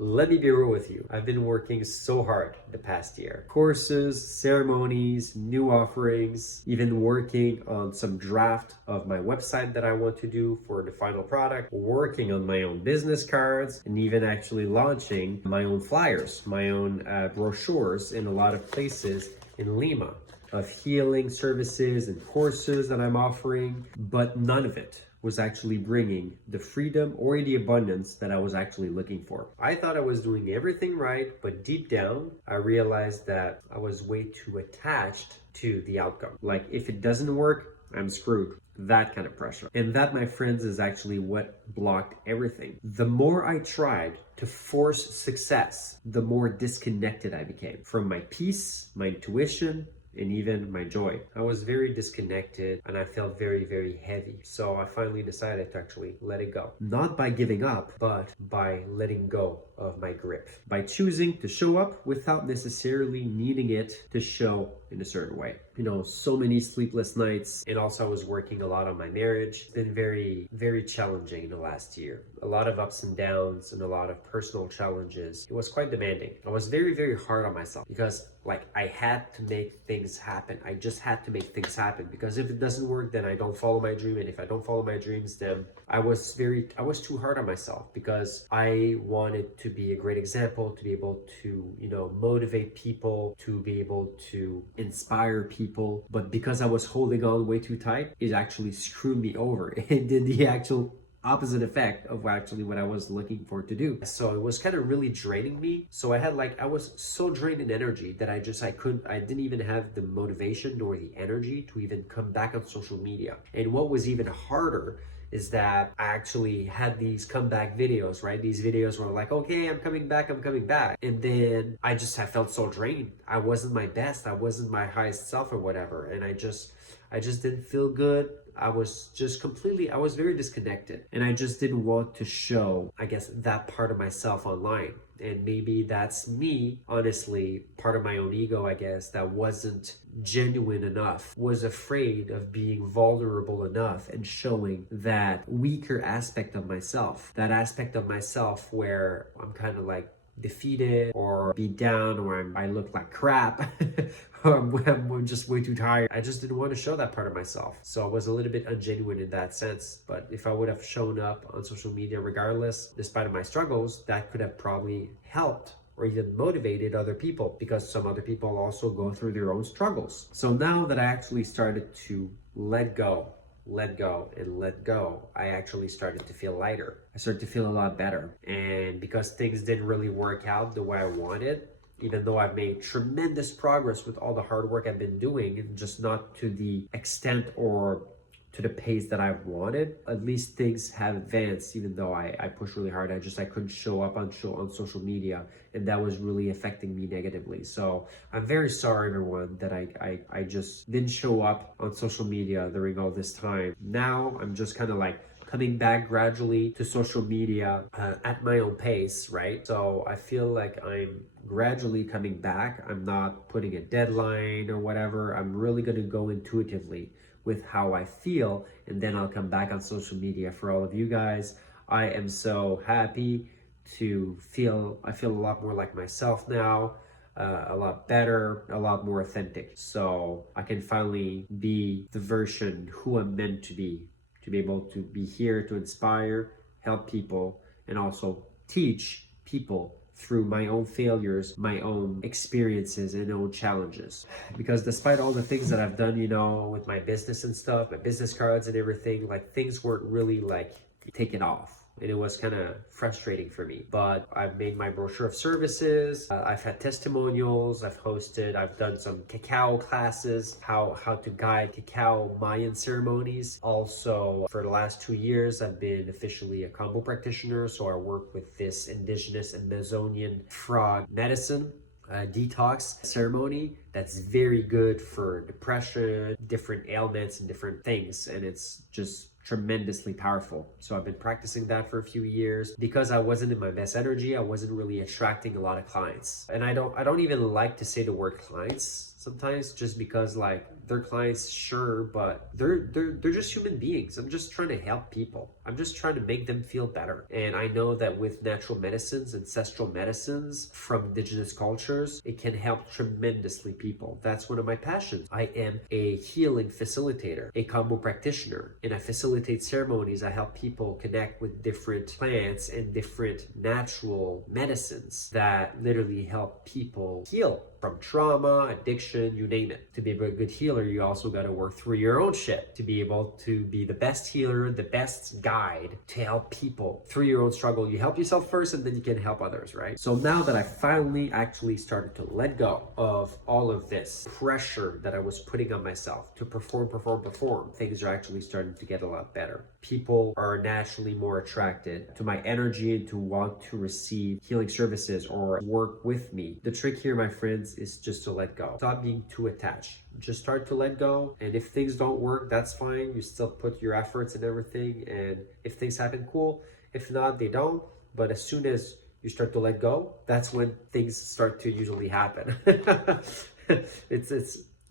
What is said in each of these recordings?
Let me be real with you. I've been working so hard the past year. Courses, ceremonies, new offerings, even working on some draft of my website that I want to do for the final product, working on my own business cards, and even actually launching my own flyers, my own brochures in a lot of places in Lima of healing services and courses that I'm offering, but none of it was actually bringing the freedom or the abundance that I was actually looking for. I thought I was doing everything right, but deep down, I realized that I was way too attached to the outcome. Like, if it doesn't work, I'm screwed. That kind of pressure. And that, my friends, is actually what blocked everything. The more I tried to force success, the more disconnected I became from my peace, my intuition, and even my joy. I was very disconnected and I felt very, very heavy. So I finally decided to actually let it go. Not by giving up, but by letting go of my grip. By choosing to show up without necessarily needing it to show in a certain way. You know, so many sleepless nights, and also I was working a lot on my marriage. It's been very, very challenging in the last year. A lot of ups and downs and a lot of personal challenges. It was quite demanding. I was very, very hard on myself because I had to make things happen. I just had to make things happen, because if it doesn't work, then I don't follow my dream. And if I don't follow my dreams, then I was too hard on myself, because I wanted to be a great example, to be able to, motivate people, to be able to inspire people. But because I was holding on way too tight, it actually screwed me over. It did the actual opposite effect of actually what I was looking for to do. So it was kind of really draining me. So I was so drained in energy that I didn't even have the motivation nor the energy to even come back on social media. And what was even harder is that I actually had these comeback videos, right? These videos were like, okay, I'm coming back. And then I felt so drained. I wasn't my best. I wasn't my highest self or whatever. And I just didn't feel good. I was very disconnected. And I just didn't want to show, I guess, that part of myself online. And maybe that's me, honestly, part of my own ego, I guess, that wasn't genuine enough, was afraid of being vulnerable enough and showing that weaker aspect of myself, that aspect of myself where I'm kind of like defeated or beat down, or I look like crap, or I'm just way too tired. I just didn't want to show that part of myself. So I was a little bit ungenuine in that sense. But if I would have shown up on social media regardless, despite of my struggles, that could have probably helped or even motivated other people, because some other people also go through their own struggles. So now that I actually started to let go, I actually started to feel lighter. I started to feel a lot better. And because things didn't really work out the way I wanted, even though I've made tremendous progress with all the hard work I've been doing, and just not to the extent or to the pace that I wanted, at least things have advanced. Even though I pushed really hard, I couldn't show up on social media, and that was really affecting me negatively. So I'm very sorry, everyone, that I just didn't show up on social media during all this time. Now I'm just kind of like coming back gradually to social media at my own pace, right? So I feel like I'm gradually coming back. I'm not putting a deadline or whatever. I'm really going to go intuitively with how I feel, and then I'll come back on social media for all of you guys. I am so happy to I feel a lot more like myself now, a lot better, a lot more authentic. So I can finally be the version who I'm meant to be able to be here to inspire, help people, and also teach people through my own failures, my own experiences, and own challenges. Because despite all the things that I've done, with my business and stuff, my business cards and everything, things weren't really taken off. And it was kind of frustrating for me. But I've made my brochure of services. I've had testimonials. I've done some cacao classes, how to guide cacao Mayan ceremonies. Also, for the last 2 years, I've been officially a combo practitioner. So I work with this indigenous Amazonian frog medicine detox ceremony that's very good for depression, different ailments, and different things. And it's just tremendously powerful. So I've been practicing that for a few years. Because I wasn't in my best energy, I wasn't really attracting a lot of clients. And I don't even like to say the word clients sometimes, just because They're clients, sure, but they're just human beings. I'm just trying to help people. I'm just trying to make them feel better. And I know that with natural medicines, ancestral medicines from indigenous cultures, it can help tremendously people. That's one of my passions. I am a healing facilitator, a combo practitioner, and I facilitate ceremonies. I help people connect with different plants and different natural medicines that literally help people heal from trauma, addiction, you name it. To be a good healer, you also got to work through your own shit to be able to be the best healer, the best guide to help people through your own struggle. You help yourself first and then you can help others, right? So now that I finally actually started to let go of all of this pressure that I was putting on myself to perform, things are actually starting to get a lot better. People are naturally more attracted to my energy and to want to receive healing services or work with me. The trick here, my friends, is just to let go. Stop being too attached. Just start to let go. And if things don't work, that's fine. You still put your efforts and everything. And if things happen, cool. If not, they don't. But as soon as you start to let go, that's when things start to usually happen.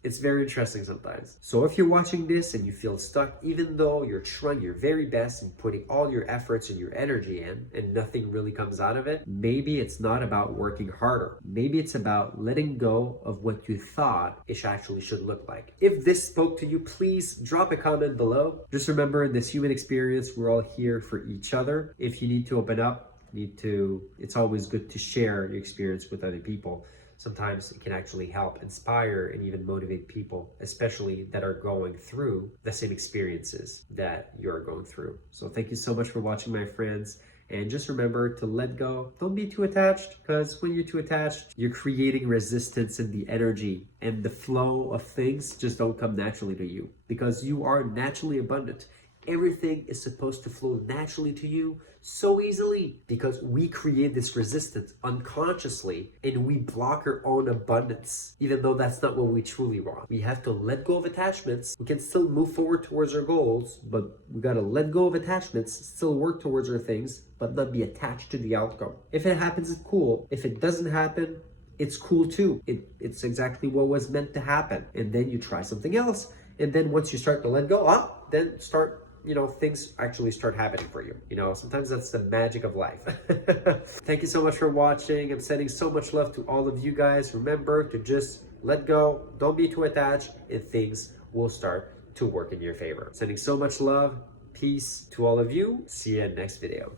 It's very interesting sometimes. So if you're watching this and you feel stuck, even though you're trying your very best and putting all your efforts and your energy in and nothing really comes out of it, maybe it's not about working harder. Maybe it's about letting go of what you thought it actually should look like. If this spoke to you, please drop a comment below. Just remember, in this human experience, we're all here for each other. If you need to open up, it's always good to share your experience with other people. Sometimes it can actually help inspire and even motivate people, especially that are going through the same experiences that you're going through. So thank you so much for watching, my friends. And just remember to let go. Don't be too attached, because when you're too attached, you're creating resistance in the energy, and the flow of things just don't come naturally to you, because you are naturally abundant. Everything is supposed to flow naturally to you so easily, because we create this resistance unconsciously and we block our own abundance, even though that's not what we truly want. We have to let go of attachments. We can still move forward towards our goals, but we got to let go of attachments, still work towards our things, but not be attached to the outcome. If it happens, it's cool. If it doesn't happen, it's cool too. It's exactly what was meant to happen. And then you try something else. And then once you start to let go, then start, things actually start happening for you. Sometimes that's the magic of life. Thank you so much for watching. I'm sending so much love to all of you guys. Remember to just let go. Don't be too attached, and things will start to work in your favor. Sending so much love, peace to all of you. See you in the next video.